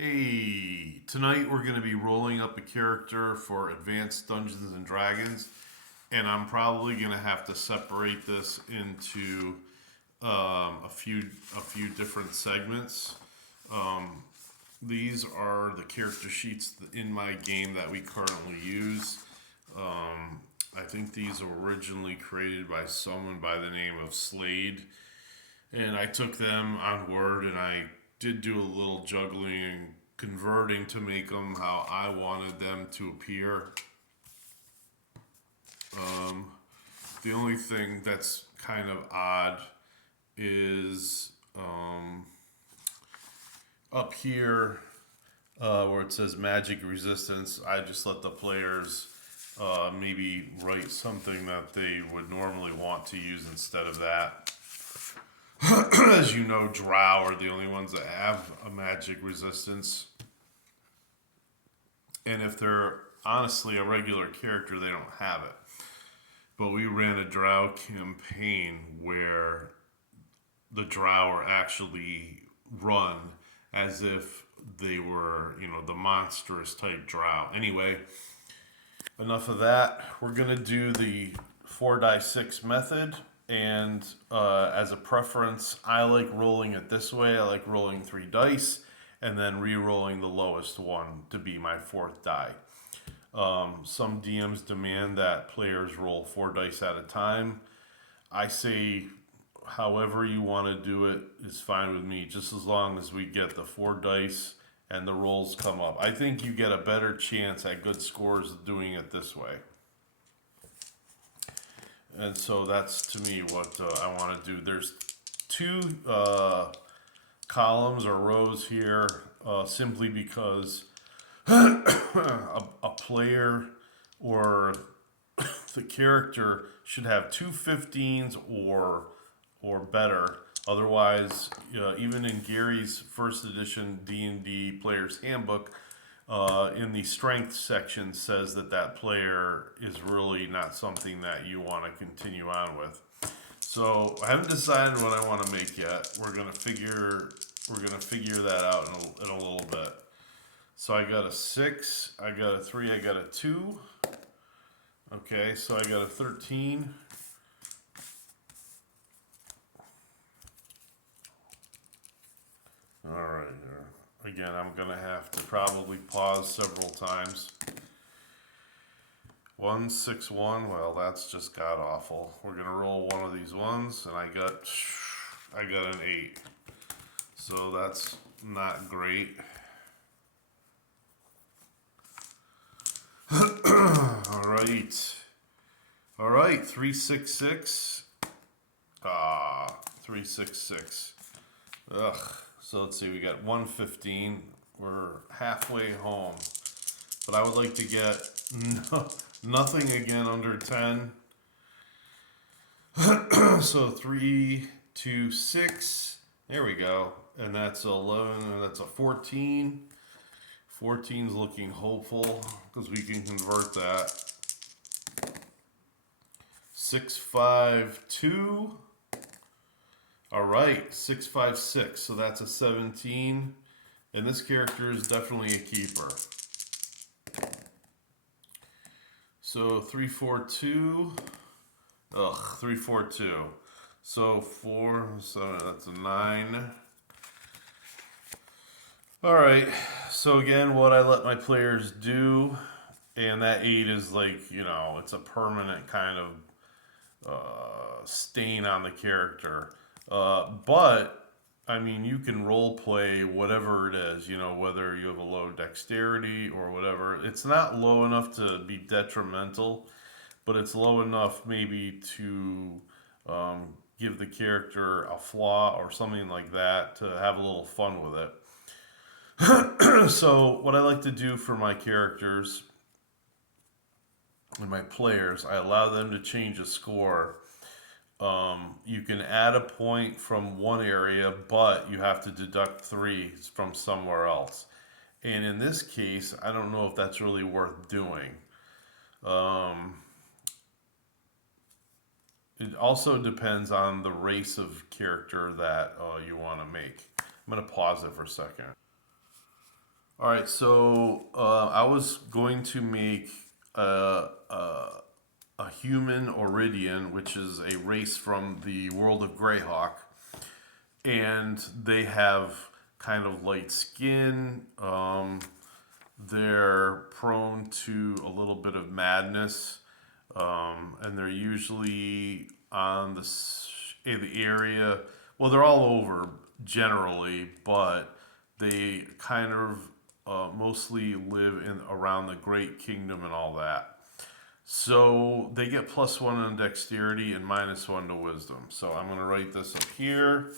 Hey, tonight we're going to be rolling up a character for Advanced Dungeons and Dragons, and I'm probably going to have to separate this into a few different segments. Um, these are the character sheets in my game that we currently use. I think these were originally created by someone by the name of Slade, and I took them on Word and I did do a little juggling and converting to make them how I wanted them to appear. Um, the only thing that's kind of odd is up here where it says magic resistance, I just let the players maybe write something that they would normally want to use instead of that. As you know, Drow are the only ones that have a magic resistance. And if they're honestly a regular character, they don't have it. But we ran a Drow campaign where the Drow are actually run as if they were, the monstrous type Drow. Anyway, enough of that. We're going to do the 4 die 6 method. And as a preference, I like rolling it this way. I like rolling 3 dice and then re-rolling the lowest one to be my 4th die. Some DMs demand that players roll 4 dice at a time. I say however you want to do it is fine with me, just as long as we get the 4 dice and the rolls come up. I think you get a better chance at good scores doing it this way. And so that's to me what I want to do. There's 2 columns or rows here simply because a player or the character should have 2 15s or better. Otherwise, even in Gary's first edition D&D Player's Handbook, in the strength section says that player is really not something that you want to continue on with. So I haven't decided what I want to make yet. We're gonna figure that out in a little bit. So I got a 6, I got a 3, I got a 2. Okay, so I got a 13. All right. Again, I'm going to have to probably pause several times. 1 6 1. Well, that's just god awful. We're going to roll one of these ones, and I got an 8. So that's not great. All right. 3 6 6. 3 6 6. Ugh. So let's see, we got 115. We're halfway home. But I would like to get nothing again under 10. So 3 2 6. There we go. And that's 11, and that's a 14. 14's looking hopeful because we can convert that. 6 5 2. All right, 6 5 6. So that's a 17, and this character is definitely a keeper. So 3 4 2. 3 4 2. So 4, so that's a 9. All right. So again, what I let my players do, and that 8 is like, it's a permanent kind of stain on the character. But I mean, you can role play whatever it is, whether you have a low dexterity or whatever. It's not low enough to be detrimental, but it's low enough maybe to give the character a flaw or something like that to have a little fun with it. So what I like to do for my characters and my players, I allow them to change a score. You can add a point from one area, but you have to deduct 3 from somewhere else. And in this case, I don't know if that's really worth doing. It also depends on the race of character that you want to make. I'm going to pause it for a second. All right, so I was going to make a human Oeridian, which is a race from the world of Greyhawk, and they have kind of light skin. They're prone to a little bit of madness, and they're usually on in the area. Well, they're all over generally, but they kind of mostly live in around the Great Kingdom and all that. So they get +1 on dexterity and -1 to wisdom. So I'm going to write this up here.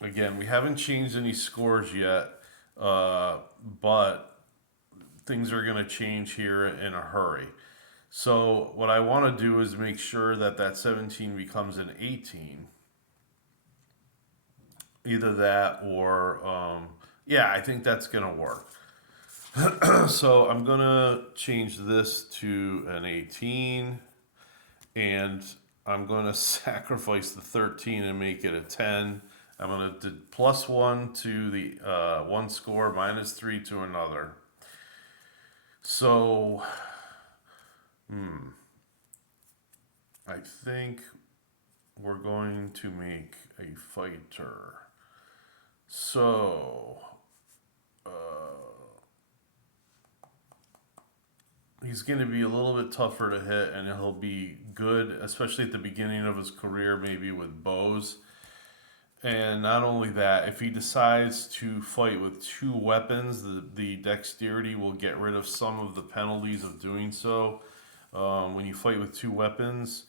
Again, we haven't changed any scores yet, but things are going to change here in a hurry. So what I want to do is make sure that that 17 becomes an 18. Either that or, yeah, I think that's going to work. So I'm going to change this to an 18, and I'm going to sacrifice the 13 and make it a 10. I'm going to do +1 to the one score, -3 to another. So, I think we're going to make a fighter. So, he's going to be a little bit tougher to hit, and he'll be good, especially at the beginning of his career, maybe with bows. And not only that, if he decides to fight with two weapons, the dexterity will get rid of some of the penalties of doing so. When you fight with two weapons,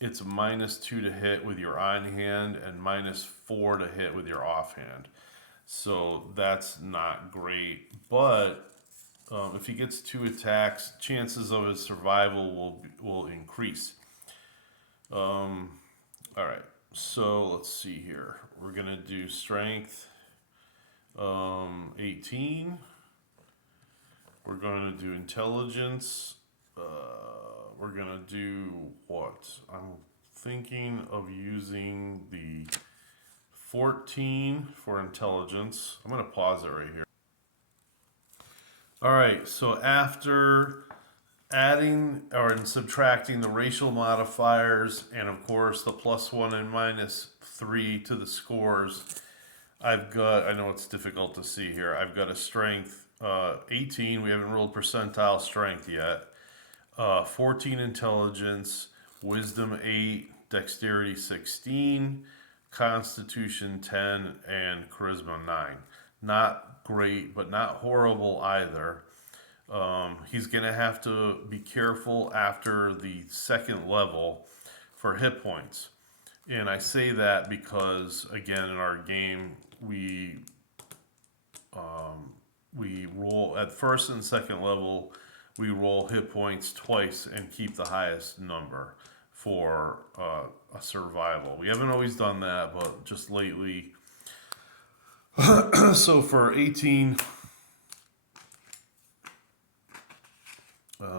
it's -2 to hit with your on hand and -4 to hit with your offhand. So that's not great. But if he gets two attacks, chances of his survival will increase. All right. So let's see here. We're gonna do strength 18. We're gonna do intelligence. We're gonna do what? I'm thinking of using the 14 for intelligence. I'm gonna pause it right here. All right, so after adding or subtracting the racial modifiers and of course the +1 and -3 to the scores, I've got, I know it's difficult to see here, I've got a strength 18, we haven't rolled percentile strength yet, 14 intelligence, wisdom 8, dexterity 16, constitution 10, and charisma 9. Not great, but not horrible either. He's going to have to be careful after the second level for hit points. And I say that because, again, in our game, we roll at first and second level, we roll hit points twice and keep the highest number for a survival. We haven't always done that, but just lately. So for 18,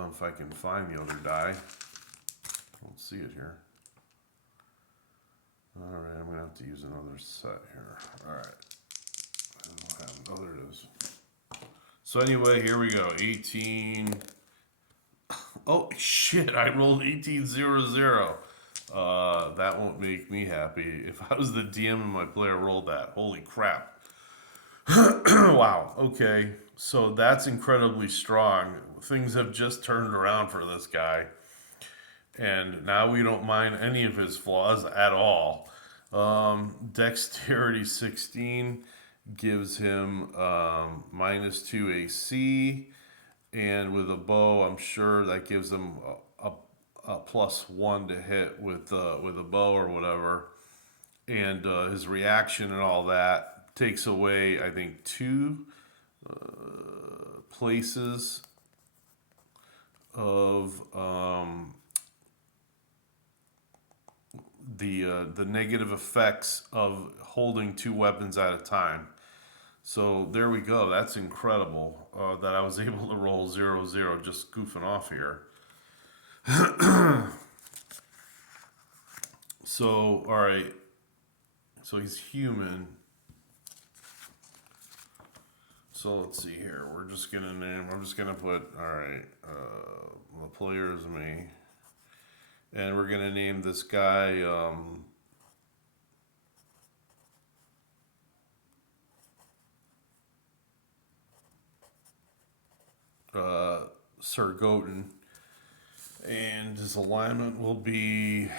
if I can find the other die, I don't see it here. All right, I'm gonna have to use another set here. All right, I don't have it. Oh, there it is. So anyway, here we go. 18. Oh shit! I rolled 1800. That won't make me happy. If I was the DM and my player rolled that, holy crap! Wow. Okay, so that's incredibly strong. Things have just turned around for this guy, and now we don't mind any of his flaws at all. Dexterity 16 gives him -2 AC, and with a bow, I'm sure that gives him a +1 to hit with a bow or whatever. And his reaction and all that takes away, I think, 2 places of the negative effects of holding 2 weapons at a time. So there we go. That's incredible that I was able to roll 0-0 just goofing off here. So, all right. So he's human. So let's see here. We're just gonna name. I'm just gonna put. All right. The player is me, and we're gonna name this guy. Sir Goten, and his alignment will be.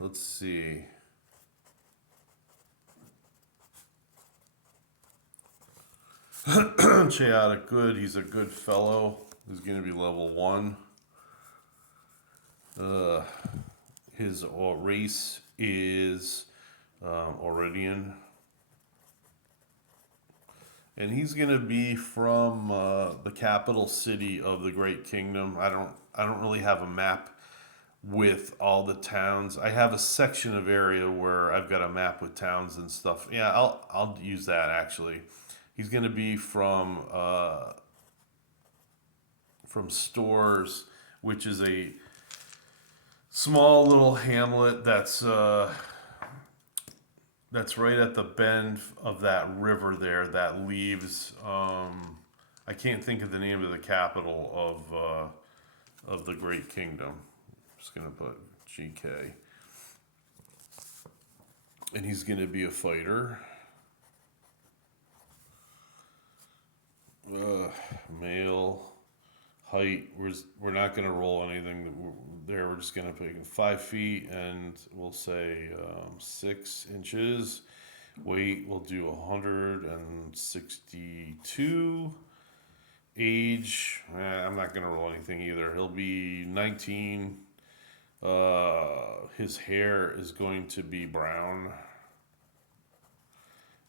Let's see. Chaotic good. He's a good fellow. He's gonna be level 1. Uh, his race is Oeridian, and he's gonna be from the capital city of the Great Kingdom. I don't really have a map with all the towns. I have a section of area where I've got a map with towns and stuff. Yeah, I'll use that actually. He's gonna be from Stores, which is a small little hamlet that's right at the bend of that river there that leaves. I can't think of the name of the capital of the Great Kingdom. I'm just gonna put GK, and he's gonna be a fighter. Male. Height, we're not going to roll anything there. We're just going to pick 5 feet, and we'll say 6 inches. Weight, we'll do 162. Age, I'm not going to roll anything either. He'll be 19. His hair is going to be brown,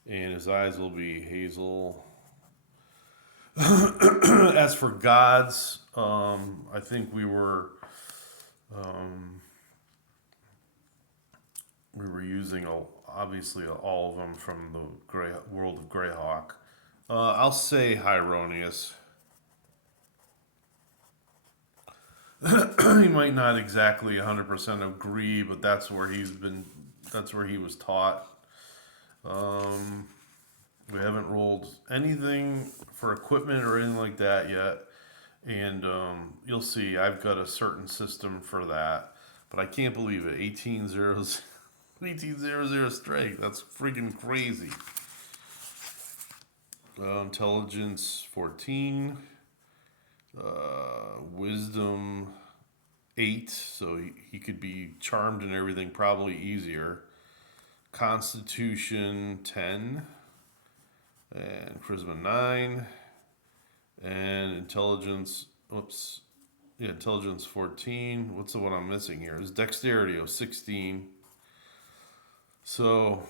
and his eyes will be hazel. As for gods, I think we were using obviously all of them from the world of Greyhawk. I'll say Hieronius. He might not exactly 100% agree, but that's where he was taught. We haven't rolled anything for equipment or anything like that yet. And you'll see, I've got a certain system for that. But I can't believe it. 1800 strength. That's freaking crazy. Intelligence 14. Wisdom 8. So he could be charmed and everything probably easier. Constitution 10. And charisma 9, and intelligence. Intelligence 14. What's the one I'm missing here? Is dexterity 16. So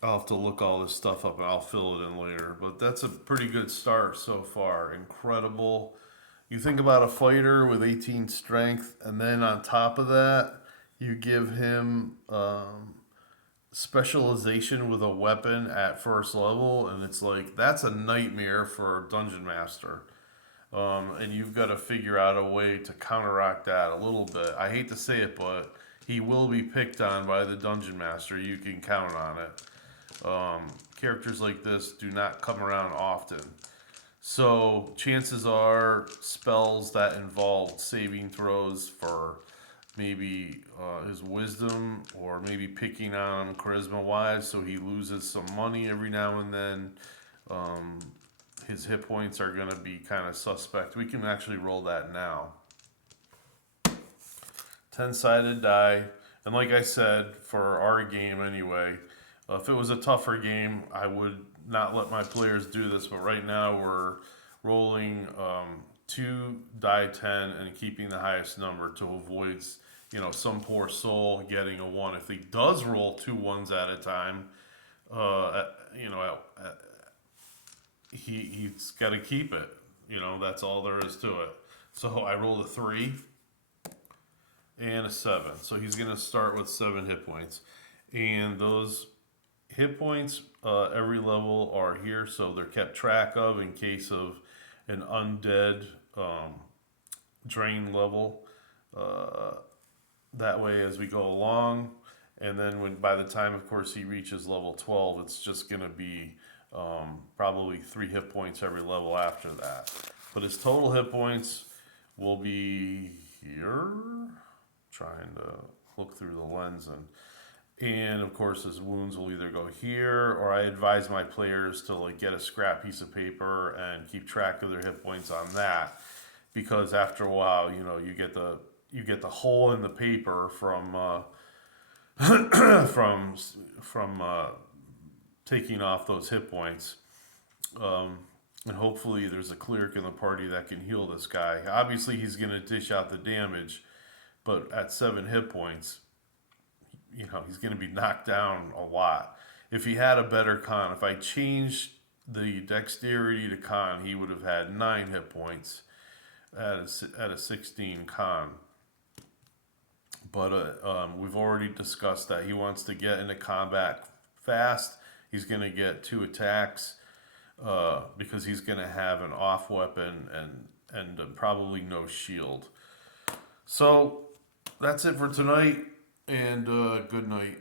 I'll have to look all this stuff up and I'll fill it in later. But that's a pretty good start so far. Incredible. You think about a fighter with 18 strength, and then on top of that, you give him specialization with a weapon at first level, and it's like that's a nightmare for a dungeon master. And you've got to figure out a way to counteract that a little bit. I hate to say it, but he will be picked on by the dungeon master. You can count on it. Characters like this do not come around often. So chances are spells that involve saving throws for maybe his wisdom, or maybe picking on him charisma wise, so he loses some money every now and then. His hit points are going to be kind of suspect. We can actually roll that now. 10-sided die. And like I said, for our game anyway, if it was a tougher game, I would not let my players do this. But right now we're rolling 2 die 10 and keeping the highest number to avoid some poor soul getting a 1. If he does roll 2 1s at a time, he's got to keep it. That's all there is to it. So I rolled a 3 and a 7. So he's going to start with 7 hit points. And those hit points, every level are here, so they're kept track of in case of an undead drain level. That way, as we go along, And then by the time, of course, he reaches level 12, it's just going to be probably 3 hit points every level after that. But his total hit points will be here. Trying to look through the lens, and of course his wounds will either go here, or I advise my players to like get a scrap piece of paper and keep track of their hit points on that, because after a while, you get the hole in the paper from from taking off those hit points. And hopefully there's a cleric in the party that can heal this guy. Obviously he's going to dish out the damage, but at 7 hit points, he's going to be knocked down a lot. If he had a better con, if I changed the dexterity to con, he would have had 9 hit points at a 16 con. But we've already discussed that he wants to get into combat fast. He's going to get 2 attacks because he's going to have an off weapon and probably no shield. So that's it for tonight, and good night.